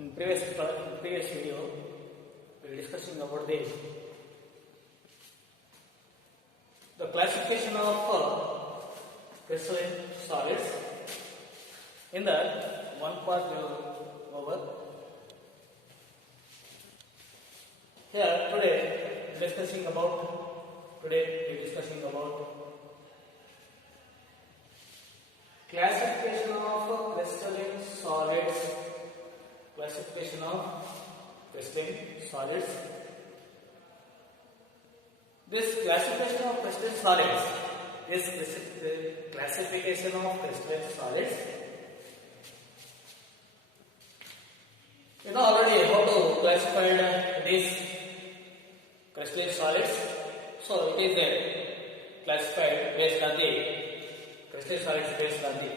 In previous video, we were discussing about the classification of crystalline solids. In that, one part we will over. Here today we are discussing about classification of crystalline solids. Classification of crystalline solids. This classification of crystalline solids is the classification of crystalline solids. You know already how to classify these crystalline solids. So it is classified based on the crystalline solids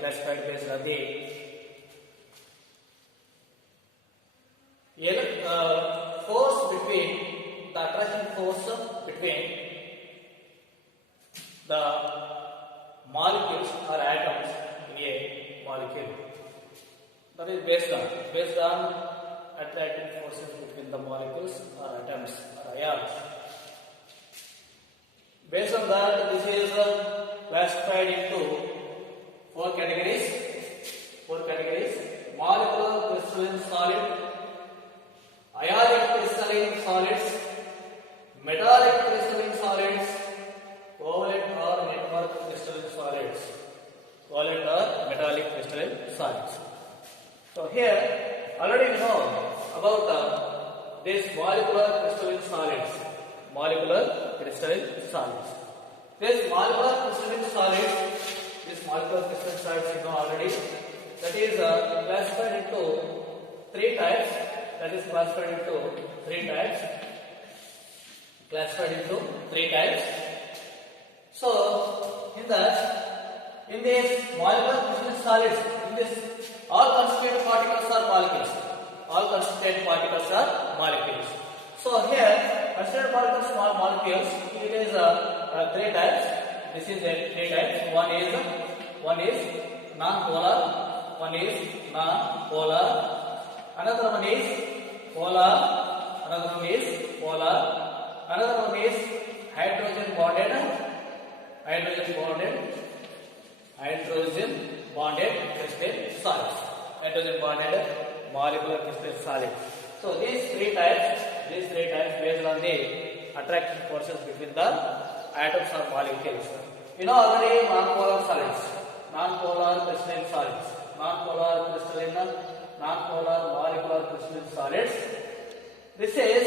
classified based on the force between the attraction force between the molecules or atoms in a molecule. That is based on attracting forces between the molecules or atoms or ions. Based on that, this is classified into four categories. Molecular crystalline solid, ionic crystalline solids, metallic crystalline solids, covalent or network crystalline solids. So here already we know about these molecular crystalline solids. This molecular crystalline solids you know already. That is classified into three types. So in these molecular crystalline solids, all constituent particles are molecules. So here constituent particles are molecules. It is three types. This is three types. One is non-polar. Another one is polar. Another one is hydrogen bonded crystalline solids. Hydrogen bonded molecular crystalline solids. So these three types based on the attraction forces between the atoms or molecules. You know already non-polar crystalline solids. Non-polar molecular crystalline solids. This is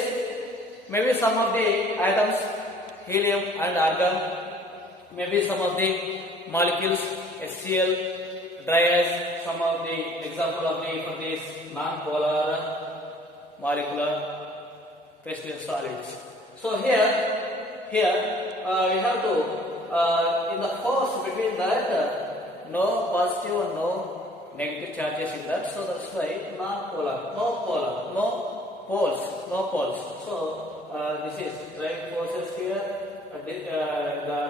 maybe some of the atoms, helium and argon. Maybe some of the molecules, HCl, dry ice. Some of the example of for these non-polar molecular crystalline solids. So here we have to in the force between that no positive and no negative charges in that. So that's why non-polar, no poles. So this is driving forces here. The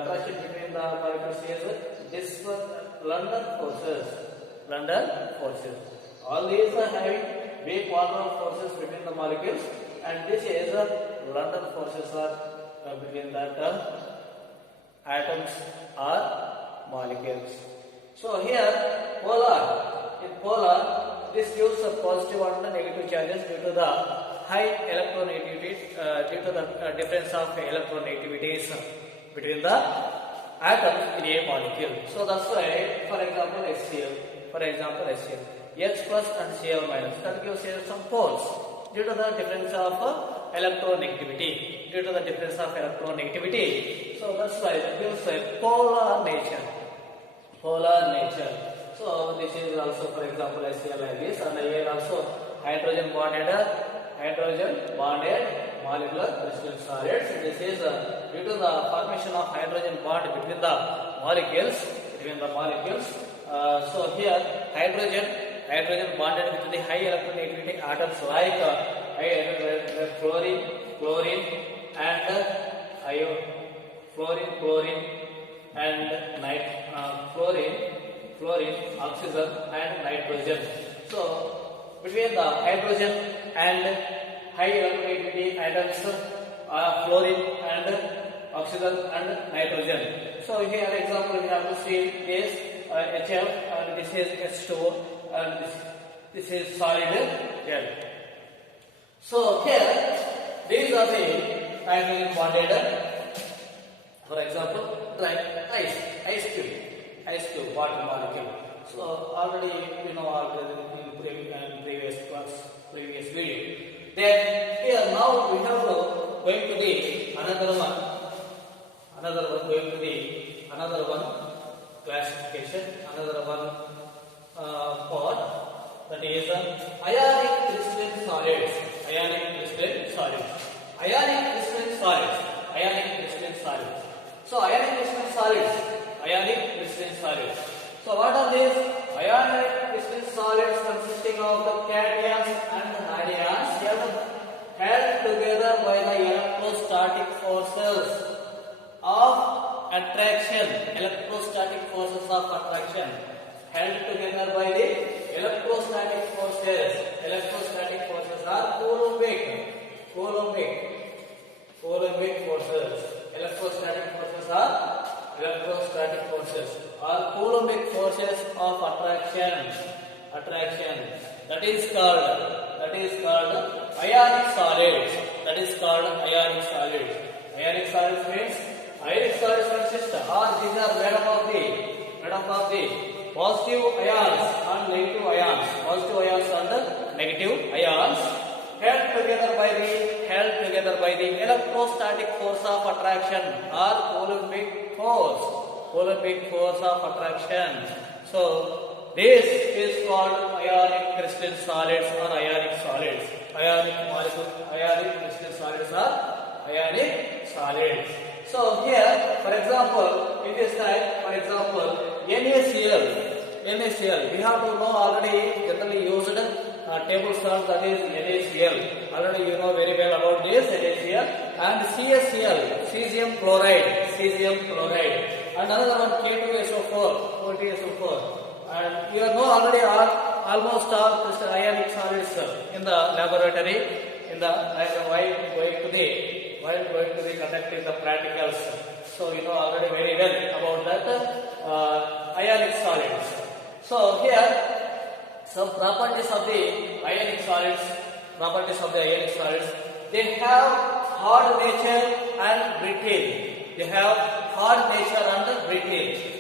attraction between the particles is this London forces. All these are having weak quantum forces between the molecules, and this is London forces are between that atoms or molecules. So here in polar, this gives a positive and negative charges due to the high electronegativity, due to the difference of electronegativities between the atoms in a molecule. So that's why, for example, HCl, H plus and Cl minus, that gives here some poles due to the difference of electronegativity. So that's why it gives a polar nature. So this is also, for example, HCl like this, and here also hydrogen bonded molecular crystalline solids. This is due to the formation of hydrogen bond between the molecules. So here hydrogen bonded with the high electronegativity atoms like chlorine and fluorine and fluorine, oxygen and nitrogen. So between the hydrogen and high electronegativity atoms, fluorine and oxygen and nitrogen. So here example we have to see this HF and this is H2O and this is solid L. So here these are the hydrogen bonded, for example, like ice cube, water molecule. So already we know already in previous class, previous video. Then here now we have to going to the another one classification, another one part, that is ionic crystalline solids. So ionic crystalline solids. So what are these? Ionic crystalline solids consisting of the cations and anions held together by the electrostatic forces of attraction. Held together by the electrostatic forces. Electrostatic forces are Coulombic forces. Electrostatic forces are Coulombic forces of attraction. That is called ionic solids. Ionic solids means ionic solids consist or these are made up of the positive ions and negative ions. Held together by the electrostatic force of attraction or Coulombic force of attraction. So this is called ionic crystalline solids or ionic solids. Ionic crystalline solids are ionic solids. So here, for example, it is like, for example, NaCl. We have to know already generally used table salt, that is NaCl. Already you know very well about this NaCl and CaCl, cesium chloride, and another one K2SO4. And you know already almost all ionic solids in the laboratory. While going to the conducting the practicals. So you know already very well about that ionic solids. So here some properties of the ionic solids. They have hard nature and brittle.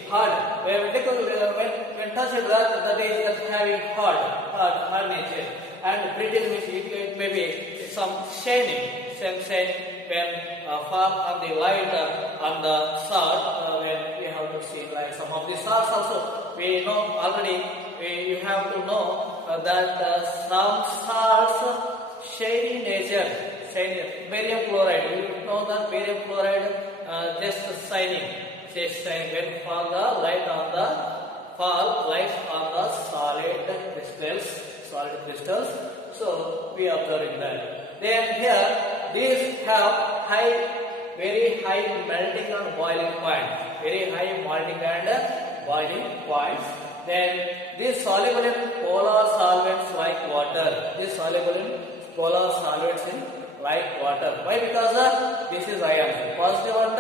Hard. When touched that is having hard nature, and brittle means it may be some shining when fall on the light on the salt. When we have to see like some of the salts also, we know already. You have to know that some salts shiny nature. Barium chloride. You know that barium chloride just shining when fall light on the solid crystals. So we observing that. Then here these have very high melting and boiling points. Then these soluble in polar solvents like water. Why? Because this is ion, positive and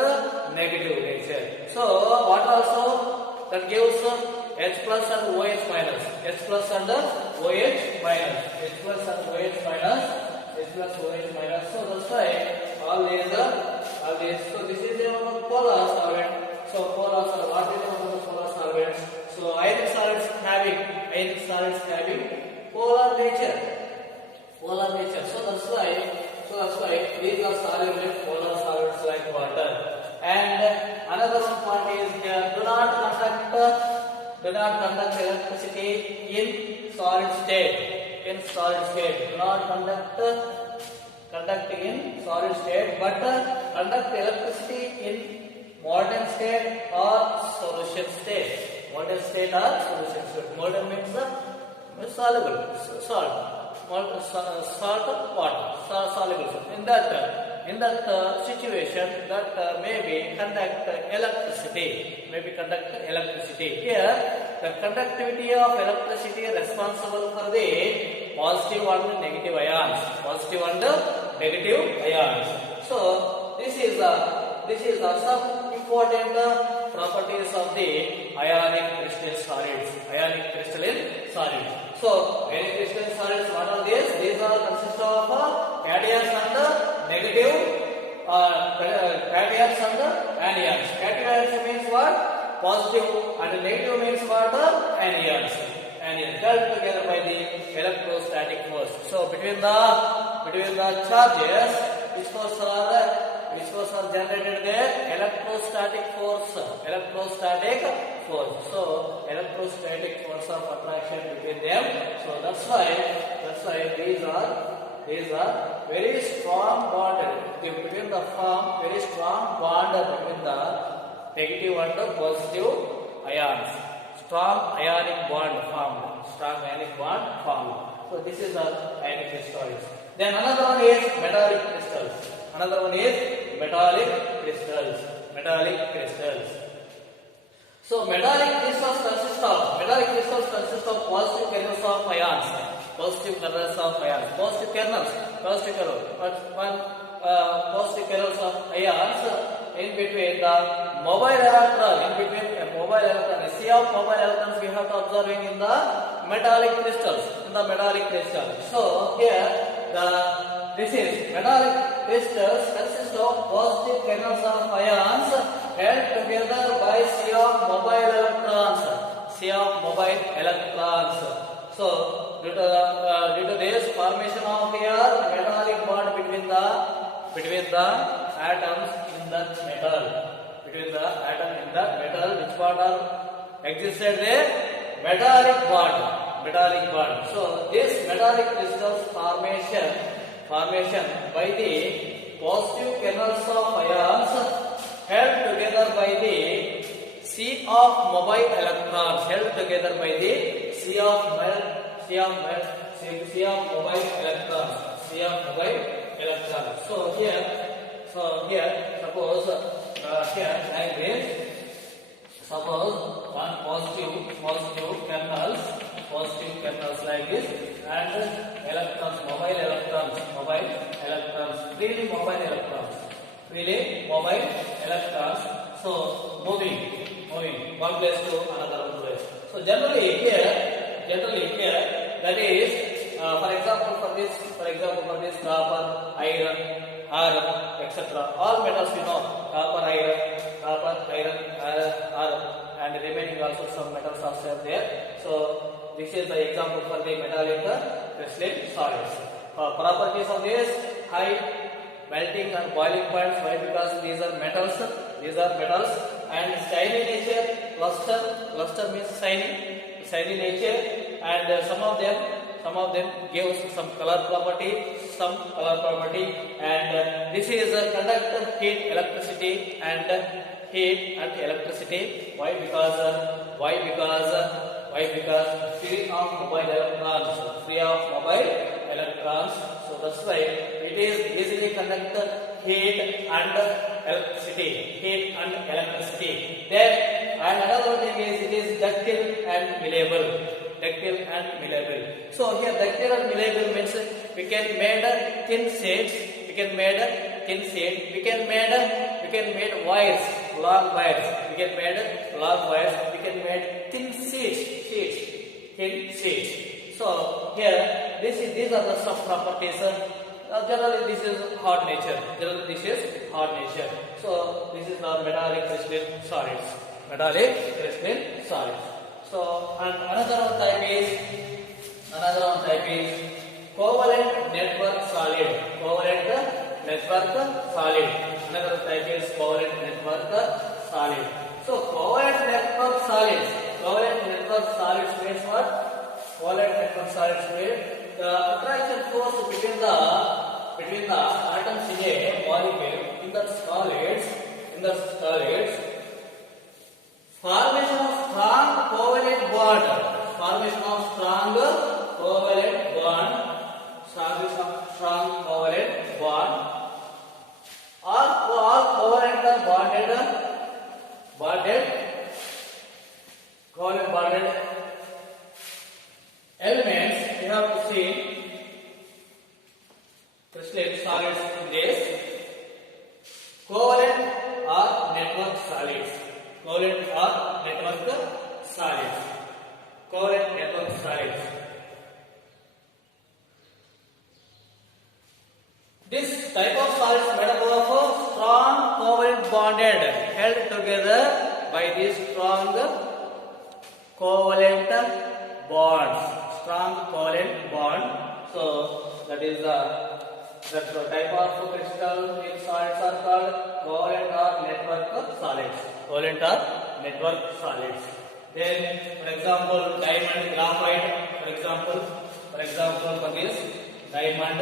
negative nature. So water also that gives H plus and OH minus. So that's why all these. So this is a polar solvent. So polar solvent. What is the polar solvents? So ionic solids having polar nature. So that's why these are soluble in polar solids like water. And another one point is here: do not conduct electricity in solid state. Do not conduct in solid state, but conduct electricity in molten state or solution state. Molten Molten means soluble salt. Water, soluble. In that situation, that maybe conduct electricity. Here, the conductivity of electricity responsible for the positive and negative ions. Positive and negative ions. So this is some important properties of the ionic crystalline solids. Ionic crystalline solids. So ionic crystalline solids, what are these? These are consist of cations and negative cations and anions. Cations means what? Positive, and negative means what? Anions. Anions held together by the electrostatic force. So between the charges, which force are generated there? Electrostatic force. Electrostatic force. So electrostatic force of attraction between them. So that's why these are very strong bond between the form, very strong bond between the negative and the positive ions. Strong ionic bond formed. Strong ionic bond formed. So this is the ionic crystals. Then another one is metallic crystals. Another one is metallic crystals. Metallic crystals. So metallic crystals consist of positive kernels of ions. Positive kernels of ions. Positive kernels of ions in between the mobile electron. C of mobile electrons we have to observing in the metallic crystals. So here this is metallic crystals consist of positive kernels of ions held together by C of mobile electrons. So due to this formation of here metallic bond between the atoms in that metal. Between the atom in that metal, which bond are existed there? Metallic bond. So this metallic crystals formation by the positive kernels of ions held together by the C of mobile electrons. C of mobile electrons. So here suppose like this. Suppose one positive kernels like this, and electrons, mobile electrons, freely mobile electrons. So moving one place to another place. So generally here that is for example for this copper, iron, etc. All metals we know, copper, iron, and remaining also some metals are there. So this is the example for the metallic crystalline solids. Properties of this: high melting and boiling points. Why? Because these are metals, and shiny nature. Luster means shiny nature, and some of them give some color property, and this is a conductor heat, electricity. Why? Because free of mobile electrons. So that's why it is easily conduct heat and electricity. Then and another thing is it is ductile and malleable. So here ductile and malleable means we can made thin sheets. We can made wires, long wires. We can made thin sheets. So here these are the some properties. Generally this is hard nature. So this is the metallic crystalline solids. So and another one type is covalent network solid. Another type is covalent network solid. So covalent network solids means what? Covalent network solids means the attraction force between the atoms in a molecule in the solids. Formation of strong covalent bond. All covalent are bonded elements. You have to see crystalline solids in this covalent or network solids. Covalent or network solids. Covalent network solids. This type of solids made up of strong covalent bonded held together by these strong covalent bonds. Strong covalent bond. So that is the type of crystal in solids are called covalent or network solids. Covalent or network solids. Then, for example, diamond, graphite. For example, for this diamond,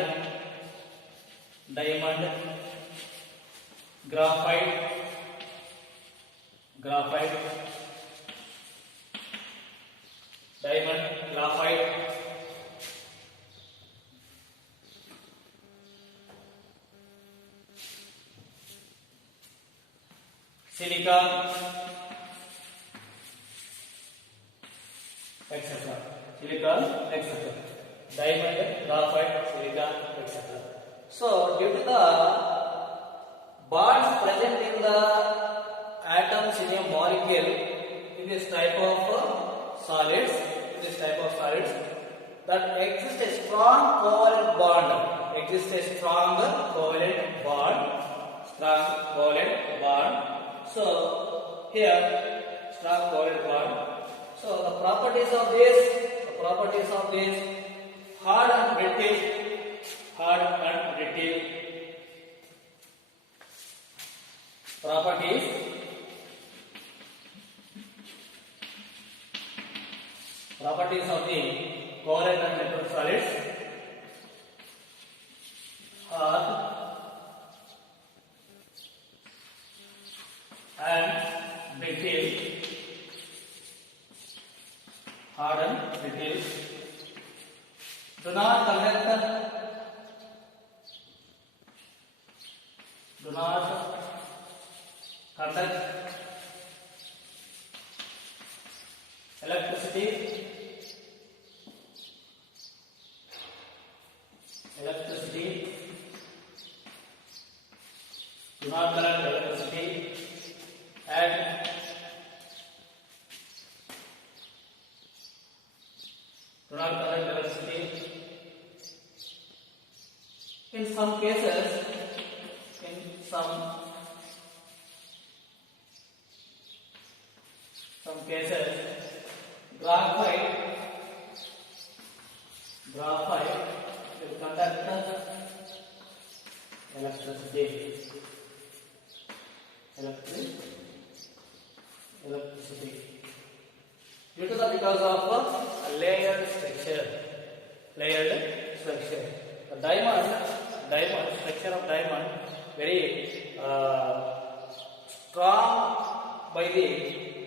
graphite, diamond, graphite. Silica, etc. Diamond, graphite, silica, etc. So, due to the bonds present in the atoms in a molecule, in this type of solids, that exists a strong covalent bond. So, here, strong covalent bond. So, the properties of this, hard and brittle. Properties of the covalent and network solids. Hard and brittle. Do not conduct electricity. Do not conduct electricity and in some cases, graphite will conduct electricity. Due to the because of layered structure. The diamond structure of diamond very strong by the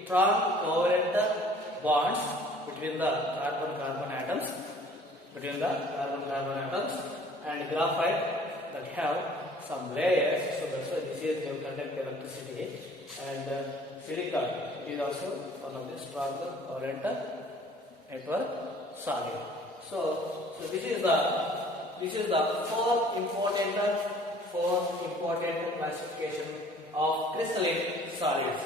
strong covalent bonds between the carbon atoms, and graphite that have some layers. So that's why this is will conduct electricity. And silica is also one of the strong covalent network solid. So this is the four important classification of crystalline solids.